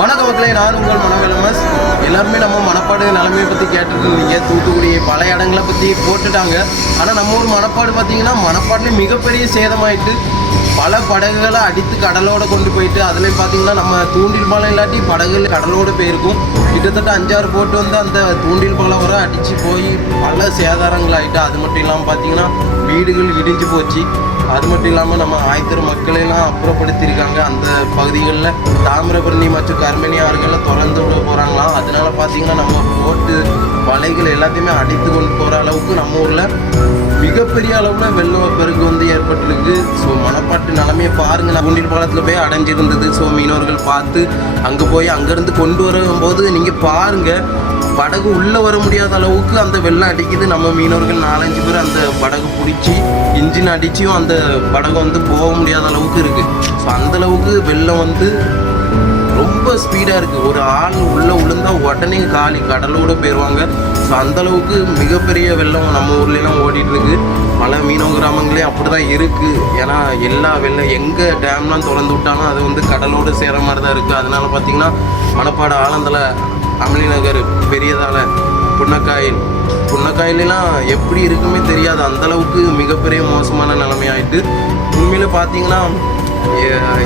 வணக்க நான் உங்கள் மனவெலமஸ் எல்லாருமே நம்ம மணப்பாடு நிலைமையை பற்றி கேட்டுருந்தீங்க. தூத்துக்குடி பல இடங்களை பற்றி போட்டுட்டாங்க. ஆனால் நம்ம ஊர் மணப்பாடு பார்த்தீங்கன்னா மணப்பாடுலேயே மிகப்பெரிய சேதமாயிட்டு பல படகுகளை அடித்து கடலோடு கொண்டு போயிட்டு அதுலேயும் பார்த்தீங்கன்னா நம்ம தூண்டில் பாலம் இல்லாட்டி படகுகள் கடலோடு போயிருக்கும். கிட்டத்தட்ட அஞ்சாறு போட்டு வந்து அந்த தூண்டில் பாலம் வர அடித்து போய் பல சேதாரங்கள் ஆகிட்டு அது மட்டும் இல்லாமல் பார்த்தீங்கன்னா வீடுகள் இடிஞ்சு போச்சு. அது மட்டும் இல்லாமல் நம்ம ஆயத்தர் மக்களையெல்லாம் அப்புறப்படுத்தியிருக்காங்க. அந்த பகுதிகளில் தாமிரபரணி மற்றும் கர்மணி ஆறுகளில் திறந்து விட போகிறாங்களாம் அதனால பார்த்தீங்கன்னா நம்ம போட்டு வலைகள் எல்லாத்தையுமே அடித்து கொண்டு போகிற அளவுக்கு நம்ம ஊரில் மிகப்பெரிய அளவில் வெள்ளம் பெருக்கு வந்து ஏற்பட்டிருக்கு. ஸோ மணப்பாட்டு நிலமையை பாருங்கள் நான் குண்டில் பாலத்தில் போய் அடைஞ்சிருந்தது. ஸோ மீனவர்கள் பார்த்து அங்கே போய் அங்கேருந்து கொண்டு வரும்போது நீங்கள் பாருங்கள் படகு உள்ளே வர முடியாத அளவுக்கு அந்த வெள்ளம் அடிக்குது. நம்ம மீனவர்கள் நாலஞ்சு பேர் அந்த படகு பிடிச்சி இன்ஜின் அடிச்சியும் அந்த படகு வந்து போக முடியாத அளவுக்கு இருக்குது ஸோ அந்தளவுக்கு வெள்ளம் வந்து ரொம்ப ஸ்பீடாக இருக்குது ஒரு ஆள் உள்ளே விழுந்தால் உடனே காலி கடலோடு போயிடுவாங்க ஸோ அந்தளவுக்கு மிகப்பெரிய வெள்ளம் நம்ம ஊர்லலாம் ஓடிட்டுருக்கு பல மீனவ கிராமங்களே அப்படி தான் இருக்குது ஏன்னா எல்லா வெள்ளம் எங்கே டேம்லாம் திறந்து விட்டாலும் அது வந்து கடலோடு சேர மாதிரி தான் இருக்குது அதனால் பார்த்திங்கன்னா மணப்பாடு ஆலந்தலை அமளி நகர் பெரியதால புன்னக்காயில். புன்னக்காயிலாம் எப்படி இருக்குமே தெரியாது. அந்த அளவுக்கு மிகப்பெரிய மோசமான நிலைமையாயிட்டு உண்மையில் பார்த்தீங்கன்னா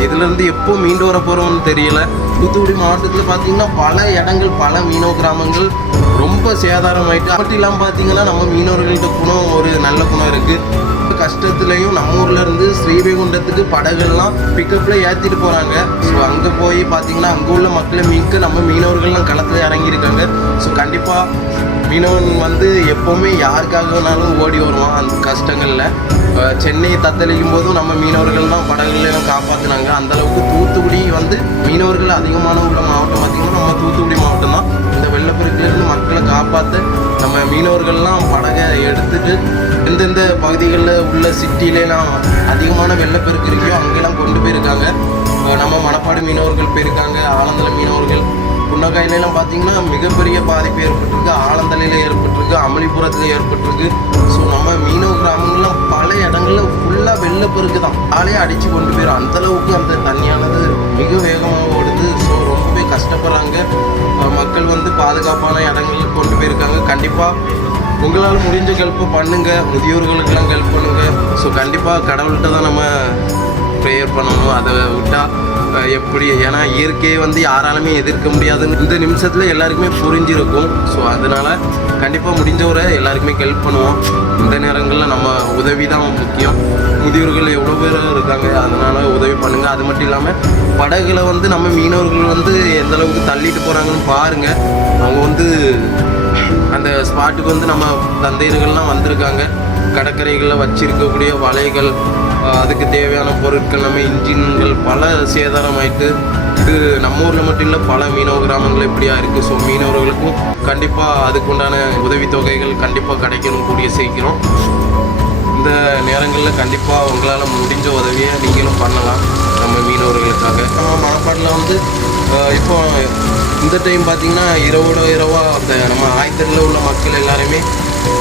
இதுலேருந்து எப்போ மீண்டு வர போகிறோம்னு தெரியல. தூத்துக்குடி மாவட்டத்தில் பார்த்தீங்கன்னா பல இடங்கள் பல மீனவ கிராமங்கள் ரொம்ப சேதாரமாயிட்டு ஆகிட்டு அப்படி இல்லாமல் பார்த்தீங்கன்னா நம்ம மீனவர்கள்ட்ட குணம் ஒரு நல்ல குணம் இருக்குது கஷ்டத்துலையும் நம்ம ஊர்ல இருந்து ஸ்ரீவைகுண்டத்துக்கு படகுலாம் பிக்கப்பில் ஏற்றிட்டு போகிறாங்க ஸோ அங்கே போய் பார்த்தீங்கன்னா அங்கே உள்ள மக்களை மீட்க நம்ம மீனவர்கள்லாம் களத்தில் இறங்கியிருக்காங்க. ஸோ கண்டிப்பாக மீனவன் வந்து எப்போவுமே யாருக்காக வேணாலும் ஓடி வருவான் அந்த கஷ்டங்களில். சென்னையை சென்னை தத்தளிக்கும் போதும் நம்ம மீனவர்கள் தான் படகுலாம் காப்பாற்றினாங்க அந்தளவுக்கு தூத்துக்குடி வந்து மீனவர்கள் அதிகமான உள்ள மாவட்டம். பார்த்திங்கன்னா நம்ம தூத்துக்குடி மாவட்டம் தான். இந்த வெள்ளப்பெருக்கிலிருந்து மக்களை காப்பாற்ற நம்ம மீனவர்கள்லாம் படகை எடுத்துட்டு எந்தெந்த பகுதிகளில் உள்ள சிட்டிலாம் அதிகமான வெள்ளப்பெருக்கு இருக்கோ அங்கெல்லாம் கொண்டு போயிருக்காங்க. நம்ம மணப்பாடு மீனவர்கள் போயிருக்காங்க ஆலந்தலை மீனவர்கள். புன்னக்காயிலாம் பார்த்தீங்கன்னா மிகப்பெரிய பாதிப்பு ஏற்பட்டிருக்கு. ஆலந்தலையில் ஏற்பட்டிருக்கு அமளிபுரத்தில் ஏற்பட்டிருக்கு. ஸோ நம்ம மீனவ கிராமங்கள்லாம் பல இடங்களில் ஃபுல்லாக வெள்ளப்பெருக்கு தான். ஆளையே அடித்து கொண்டு போயிடும் அந்த அளவுக்கு அந்த தண்ணியானது மிக வேகமாக ஓடுது. ஸோ ரொம்பவே கஷ்டப்படுறாங்க. மக்கள் வந்து பாதுகாப்பான இடங்களுக்கு கொண்டு போயிருக்காங்க. கண்டிப்பாக உங்களால் முடிஞ்ச ஹெல்ப் பண்ணுங்கள் முதியோர்களுக்கெல்லாம் ஹெல்ப் பண்ணுங்கள் ஸோ கண்டிப்பாக கடவுள்கிட்ட தான் நம்ம ப்ரேயர் பண்ணணும் அதை விட்டால் எப்படி? ஏன்னா இயற்கையை வந்து யாராலுமே எதிர்க்க முடியாதுன்னு இந்த நிமிஷத்தில் எல்லாருக்குமே புரிஞ்சிருக்கும். ஸோ அதனால் கண்டிப்பாக முடிஞ்சவரை எல்லாருக்குமே ஹெல்ப் பண்ணுவோம். இந்த நேரங்களில் நம்ம உதவி தான் முக்கியம். முதியோர்கள் எவ்வளோ பேர் இருக்காங்க அதனால உதவி பண்ணுங்கள் அது மட்டும் இல்லாமல் படகுல வந்து நம்ம மீனவர்கள் வந்து எந்த அளவுக்கு தள்ளிட்டு போகிறாங்கன்னு பாருங்கள் அவங்க வந்து அந்த ஸ்பாட்டுக்கு வந்து நம்ம தந்தையர்கள்லாம் வந்திருக்காங்க. கடற்கரைகளில் வச்சிருக்கக்கூடிய வலைகள் அதுக்கு தேவையான பொருட்கள் நம்ம இன்ஜின்கள் பல சேதாரமாயிட்டு இது நம்ம ஊரில் மட்டும் இல்லை பல மீனவ கிராமங்கள் இப்படியா இருக்குது ஸோ மீனவர்களுக்கும் கண்டிப்பாக அதுக்குண்டான உதவித்தொகைகள் கண்டிப்பாக கிடைக்கணும் கூடிய சீக்கிரம். இந்த நேரங்களில் கண்டிப்பாக உங்களால் முடிஞ்ச உதவியை நீங்களும் பண்ணலாம் நம்ம மீனவர்களுக்காக. நம்ம மணப்பாட்டில் வந்து இப்போ இந்த டைம் பார்த்தீங்கன்னா இரவோட இரவாக அந்த நம்ம ஆயத்தரில் உள்ள மக்கள் எல்லாருமே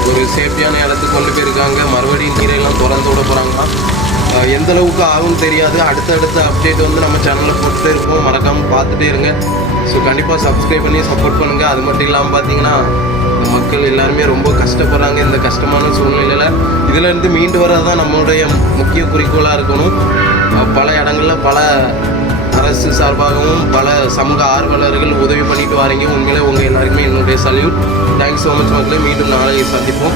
ஒரு சேஃப்டியான இடத்துக்கு கொண்டு போயிருக்காங்க. மறுபடியும் நீரெல்லாம் திறந்து விட போகிறாங்களா எந்த அளவுக்கு ஆகும் தெரியாது. அடுத்தடுத்த அப்டேட் வந்து நம்ம சேனலில் போட்டுட்டே இருப்போம். மறக்காமல் பார்த்துட்டே இருங்க. ஸோ கண்டிப்பாக சப்ஸ்கிரைப் பண்ணி சப்போர்ட் பண்ணுங்கள் அது மட்டும் இல்லாமல் பார்த்தீங்கன்னா மக்கள் எல்லாருமே ரொம்ப கஷ்டப்படுறாங்க. இந்த கஷ்டமான சூழ்நிலையில் இதிலேருந்து மீண்டு வர்றது தான் நம்மளுடைய முக்கிய குறிக்கோளாக இருக்கணும். பல இடங்களில் பல அரசு சார்பாகவும் பல சமூக ஆர்வலர்கள் உதவி பண்ணிட்டு வரீங்க. உண்மையிலே உங்கள் எல்லாருக்குமே என்னுடைய சல்யூட் தேங்க்ஸ் ஸோ மச் மக்களே. மீண்டும் நாளை சந்திப்போம்.